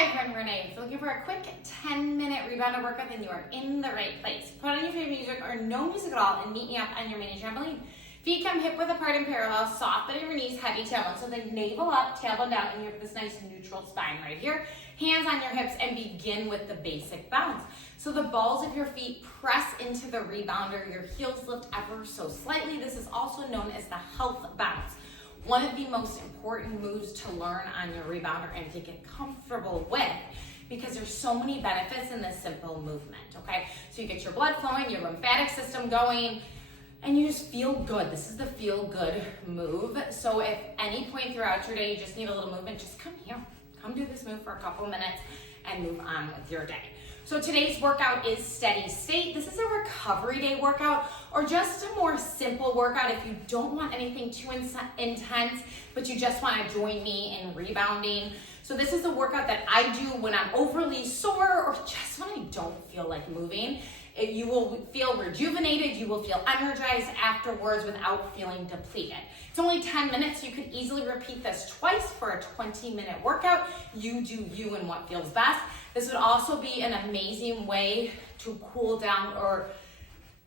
Hi, friend Renee. If you're looking for a quick 10-minute rebounder workout, then you are in the right place. Put on your favorite music or no music at all and meet me up on your mini trampoline. Feet come hip width apart in parallel, soft at your knees, heavy tailbone. So then navel up, tailbone down, and you have this nice neutral spine right here. Hands on your hips and begin with the basic bounce. So the balls of your feet press into the rebounder. Your heels lift ever so slightly. This is also known as the health bounce. One of the most important moves to learn on your rebounder and to get comfortable with, because there's so many benefits in this simple movement, okay? So you get your blood flowing, your lymphatic system going, and you just feel good. This is the feel good move. So if any point throughout your day you just need a little movement, just come here. Come do this move for a couple minutes and move on with your day. So today's workout is steady state. This is a recovery day workout or just a more simple workout if you don't want anything too intense, but you just want to join me in rebounding. So this is a workout that I do when I'm overly sore or just when I don't feel like moving. You will feel rejuvenated, you will feel energized afterwards without feeling depleted. It's only 10 minutes. You could easily repeat this twice for a 20-minute workout. You do you and what feels best. This would also be an amazing way to cool down or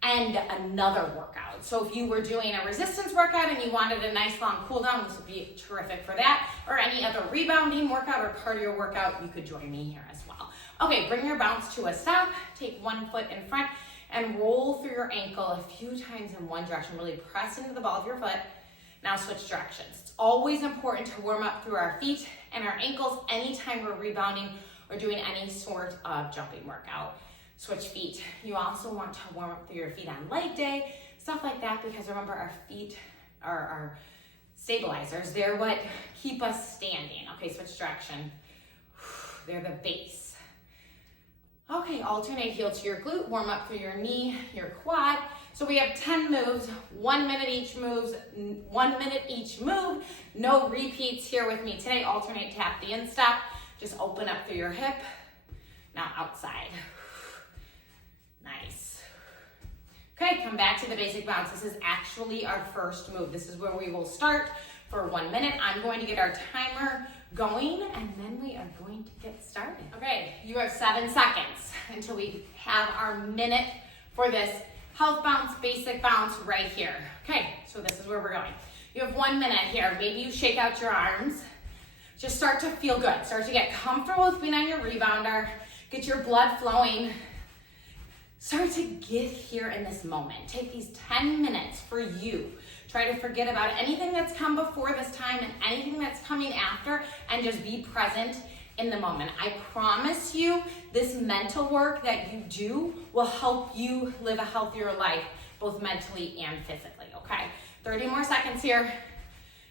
end another workout. So if you were doing a resistance workout and you wanted a nice long cool down, this would be terrific for that. Or any other rebounding workout or cardio workout, you could join me here as well. Okay, bring your bounce to a stop. Take one foot in front and roll through your ankle a few times in one direction. Really press into the ball of your foot. Now switch directions. It's always important to warm up through our feet and our ankles anytime we're rebounding or doing any sort of jumping workout. Switch feet. You also want to warm up through your feet on leg day, stuff like that, because remember our feet are our stabilizers. They're what keep us standing. Okay, switch direction. They're the base. Okay, alternate heel to your glute, warm up through your knee, your quad. So we have 10 moves, 1 minute each moves, 1 minute each move. No repeats here with me today. Alternate, tap the instep. Just open up through your hip. Now outside. Nice. Okay, come back to the basic bounce. This is actually our first move. This is where we will start for 1 minute. I'm going to get our timer going and then we are going to get started. Okay, you have 7 seconds until we have our minute for this health bounce, basic bounce right here. Okay, so this is where we're going. You have 1 minute here. Maybe you shake out your arms. Just start to feel good. Start to get comfortable with being on your rebounder. Get your blood flowing. Start to get here in this moment. Take these 10 minutes for you. Try to forget about anything that's come before this time and anything that's coming after and just be present in the moment. I promise you this mental work that you do will help you live a healthier life, both mentally and physically, okay? 30 more seconds here.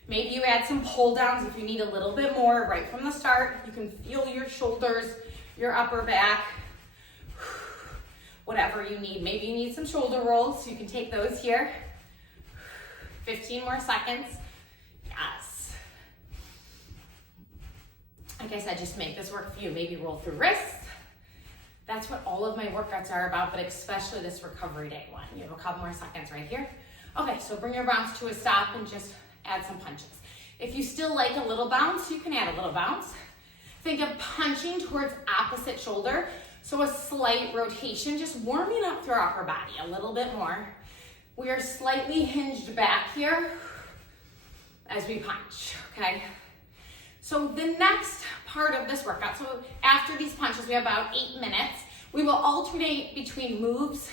Maybe you add some pull downs if you need a little bit more right from the start. You can feel your shoulders, your upper back, whatever you need. Maybe you need some shoulder rolls, so you can take those here. 15 more seconds. Yes. Like I said, just make this work for you. Maybe roll through wrists. That's what all of my workouts are about, but especially this recovery day one. You have a couple more seconds right here. Okay, so bring your bounce to a stop and just add some punches. If you still like a little bounce, you can add a little bounce. Think of punching towards opposite shoulder. So a slight rotation, just warming up through our upper body a little bit more. We are slightly hinged back here as we punch, okay? So the next part of this workout, so after these punches, we have about 8 minutes. We will alternate between moves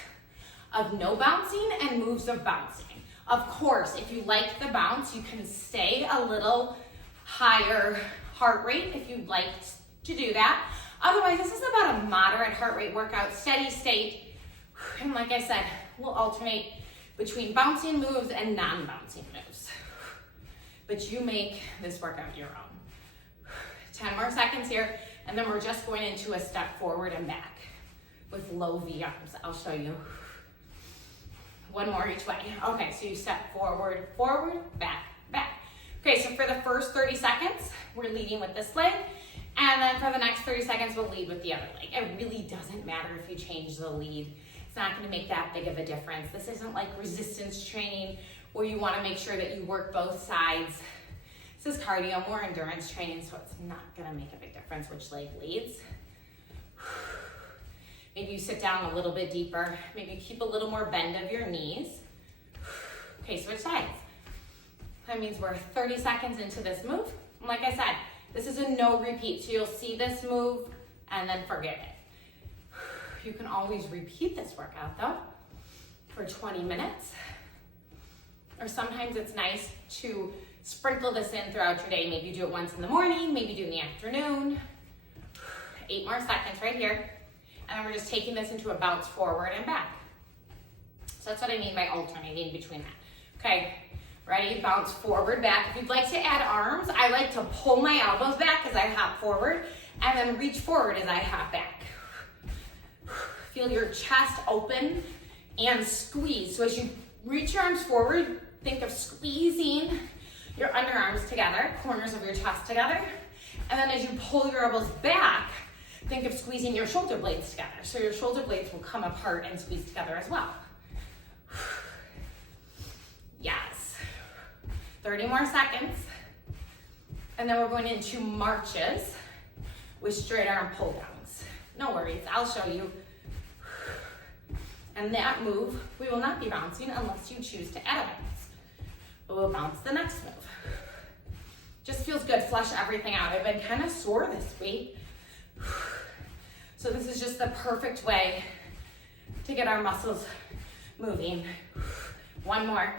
of no bouncing and moves of bouncing. Of course, if you like the bounce, you can stay a little higher heart rate if you'd like to do that. Otherwise, this is about a moderate heart rate workout, steady state. And like I said, we'll alternate between bouncing moves and non-bouncing moves. But you make this workout your own. 10 more seconds here, and then we're just going into a step forward and back with low V arms. I'll show you. 1 more each way. Okay, so you step forward, forward, back, back. Okay, so for the first 30 seconds, we're leading with this leg, and then for the next 30 seconds, we'll lead with the other leg. It really doesn't matter if you change the lead. It's not gonna make that big of a difference. This isn't like resistance training where you wanna make sure that you work both sides. It's This is cardio, more endurance training, so it's not gonna make a big difference which leg leads. Maybe you sit down a little bit deeper. Maybe you keep a little more bend of your knees. Okay, switch sides. That means we're 30 seconds into this move. And like I said, this is a no repeat, so you'll see this move and then forget it. You can always repeat this workout though for 20 minutes. Or sometimes it's nice to sprinkle this in throughout your day. Maybe do it once in the morning, maybe do it in the afternoon. 8 more seconds right here. And then we're just taking this into a bounce forward and back. So that's what I mean by alternating between that. Okay, ready? Bounce forward, back. If you'd like to add arms, I like to pull my elbows back as I hop forward and then reach forward as I hop back. Feel your chest open and squeeze. So as you reach your arms forward, think of squeezing your underarms together, corners of your chest together. And then as you pull your elbows back, think of squeezing your shoulder blades together. So your shoulder blades will come apart and squeeze together as well. Yes. 30 more seconds. And then we're going into marches with straight arm pull downs. No worries, I'll show you. And that move, we will not be bouncing unless you choose to add a bounce. But we'll bounce the next move. Just feels good, flush everything out. I've been kind of sore this week. So this is just the perfect way to get our muscles moving. One more.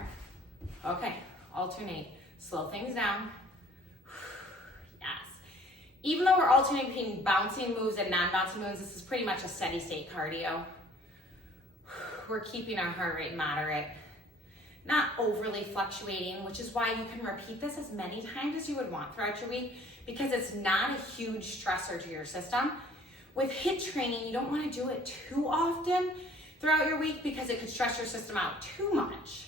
Okay, alternate. Slow things down. Yes. Even though we're alternating between bouncing moves and non-bouncing moves, this is pretty much a steady state cardio. We're keeping our heart rate moderate, not overly fluctuating, which is why you can repeat this as many times as you would want throughout your week, because it's not a huge stressor to your system. With HIIT training, you don't want to do it too often throughout your week because it could stress your system out too much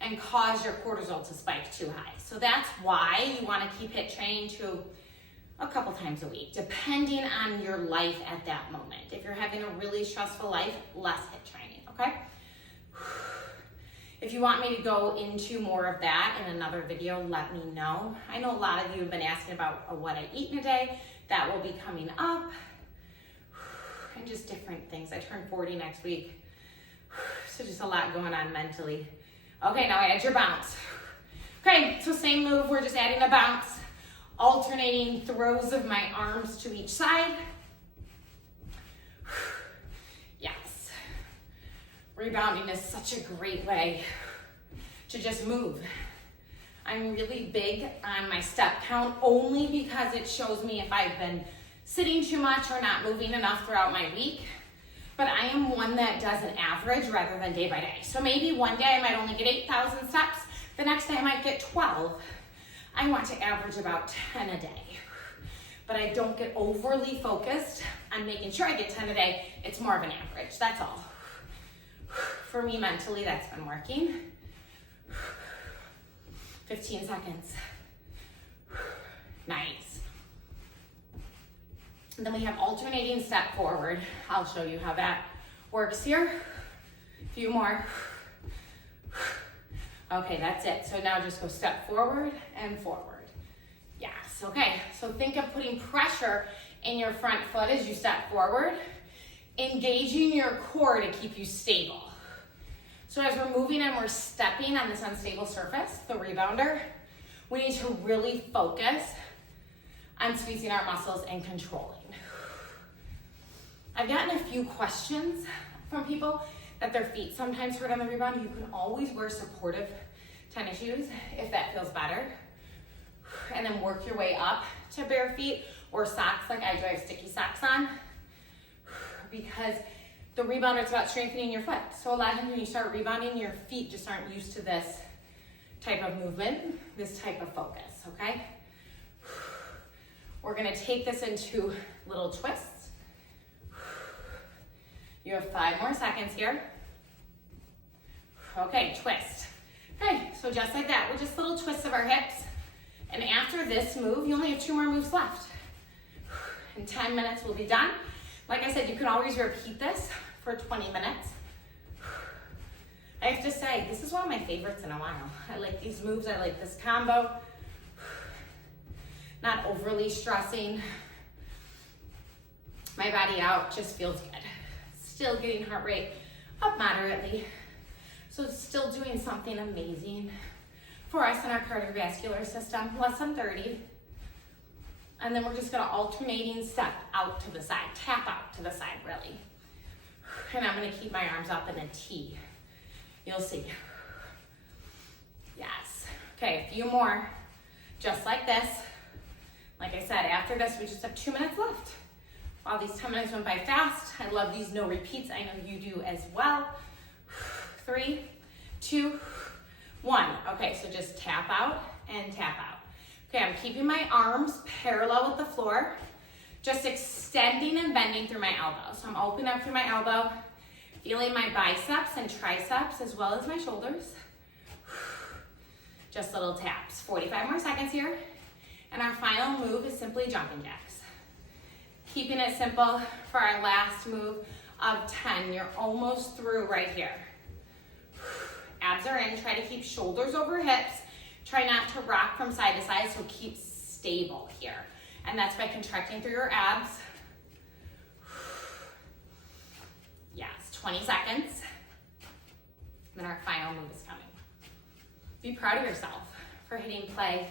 and cause your cortisol to spike too high. So that's why you want to keep HIIT training to a couple times a week, depending on your life at that moment. If you're having a really stressful life, less HIIT training, okay? If you want me to go into more of that in another video, let me know. I know a lot of you have been asking about what I eat in a day. That will be coming up. And just different things. I turn 40 next week. So just a lot going on mentally. Okay, now add your bounce. Okay, so same move, we're just adding a bounce. Alternating throws of my arms to each side. Yes. Rebounding is such a great way to just move. I'm really big on my step count only because it shows me if I've been sitting too much or not moving enough throughout my week. But I am one that does an average rather than day by day. So maybe one day I might only get 8,000 steps. The next day I might get 12. I want to average about 10 a day. But I don't get overly focused on making sure I get 10 a day. It's more of an average, that's all. For me mentally, that's been working. 15 seconds. Nice. And then we have alternating step forward. I'll show you how that works here. A few more. Okay, that's it. So now just go step forward and forward. Yes, okay. So think of putting pressure in your front foot as you step forward, engaging your core to keep you stable. So as we're moving and we're stepping on this unstable surface, the rebounder, we need to really focus on squeezing our muscles and controlling. I've gotten a few questions from people that their feet sometimes hurt on the rebound. You can always wear supportive tennis shoes if that feels better. And then work your way up to bare feet or socks like I do. I have sticky socks on because the rebounder is about strengthening your foot. So a lot of times when you start rebounding, your feet just aren't used to this type of movement, this type of focus, okay? We're gonna take this into little twists. You have 5 more seconds here. Okay, twist. Okay, so just like that, we're just little twists of our hips. And after this move, you only have 2 more moves left. In 10 minutes, we'll be done. Like I said, you can always repeat this for 20 minutes. I have to say, this is one of my favorites in a while. I like these moves, I like this combo. not overly stressing my body out, just feels good. Still getting heart rate up moderately. So still doing something amazing for us in our cardiovascular system, less than 30. And then we're just gonna alternating step out to the side, tap out to the side really. And I'm gonna keep my arms up in a T. You'll see. Yes. Okay, a few more, just like this. Like I said, after this, we just have 2 minutes left. Wow, these 10 minutes went by fast. I love these no repeats. I know you do as well. 3, 2, 1. Okay, so just tap out and tap out. Okay, I'm keeping my arms parallel with the floor, just extending and bending through my elbow. So I'm opening up through my elbow, feeling my biceps and triceps as well as my shoulders. Just little taps. 45 more seconds here. And our final move is simply jumping jacks. Keeping it simple for our last move of 10. You're almost through right here. Abs are in. Try to keep shoulders over hips. Try not to rock from side to side, so keep stable here. And that's by contracting through your abs. Yes, 20 seconds. And then our final move is coming. Be proud of yourself for hitting play,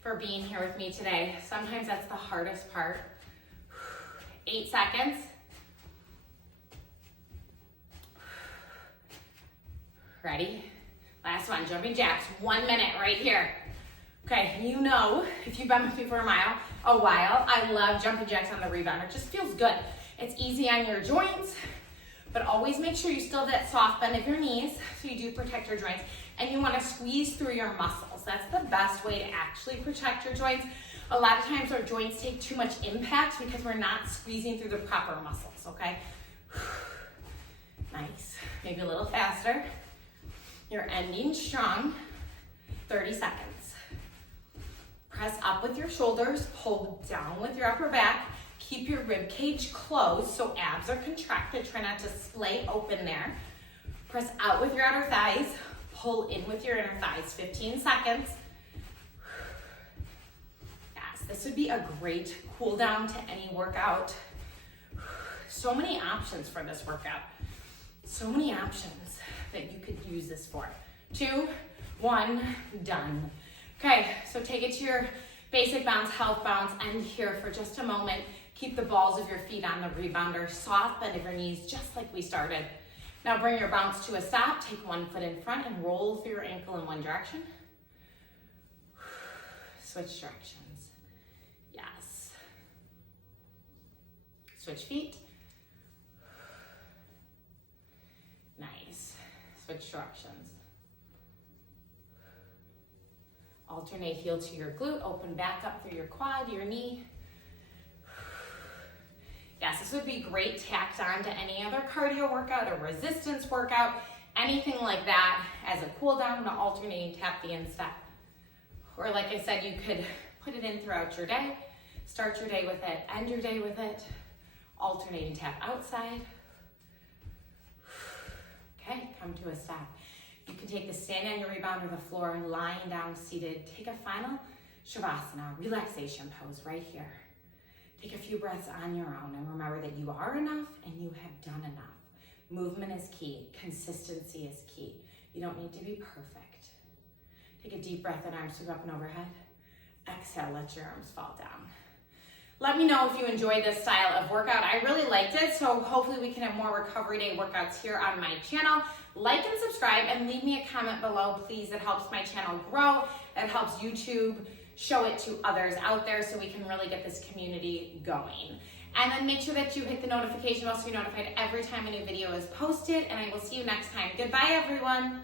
for being here with me today. Sometimes that's the hardest part. 8 seconds. Ready? Last one, jumping jacks, 1 minute right here. Okay, you know, if you've been with me for a while, I love jumping jacks on the rebounder. It just feels good. It's easy on your joints, but always make sure you still have that soft bend of your knees so you do protect your joints. And you want to squeeze through your muscles. That's the best way to actually protect your joints. A lot of times our joints take too much impact because we're not squeezing through the proper muscles, okay? Nice. Maybe a little faster. You're ending strong. 30 seconds. Press up with your shoulders, pull down with your upper back. Keep your rib cage closed so abs are contracted. Try not to splay open there. Press out with your outer thighs. Pull in with your inner thighs. 15 seconds. Yes, this would be a great cool down to any workout. So many options for this workout. So many options that you could use this for. 2, 1, done. Okay, so take it to your basic bounce, health bounce, end here for just a moment. Keep the balls of your feet on the rebounder, soft bend of your knees, just like we started. Now bring your bounce to a stop, take one foot in front and roll through your ankle in one direction. Switch directions. Yes. Switch feet. Nice. Switch directions. Alternate heel to your glute, open back up through your quad, your knee. Yes, this would be great tacked on to any other cardio workout or resistance workout, anything like that as a cool down to alternating tap the instep. Or like I said, you could put it in throughout your day, start your day with it, end your day with it, alternating tap outside. Okay, come to a stop. You can take the stand on your rebounder, the floor, lying down, seated. Take a final Shavasana, relaxation pose right here. Take a few breaths on your own and remember that you are enough and you have done enough. Movement is key. Consistency is key. You don't need to be perfect. Take a deep breath in, arms sweep up and overhead. Exhale, let your arms fall down. Let me know if you enjoyed this style of workout. I really liked it, so hopefully we can have more Recovery Day workouts here on my channel. Like and subscribe and leave me a comment below, please. It helps my channel grow. It helps YouTube show it to others out there so we can really get this community going. And then make sure that you hit the notification bell so you're notified every time a new video is posted, and I will see you next time. Goodbye, everyone.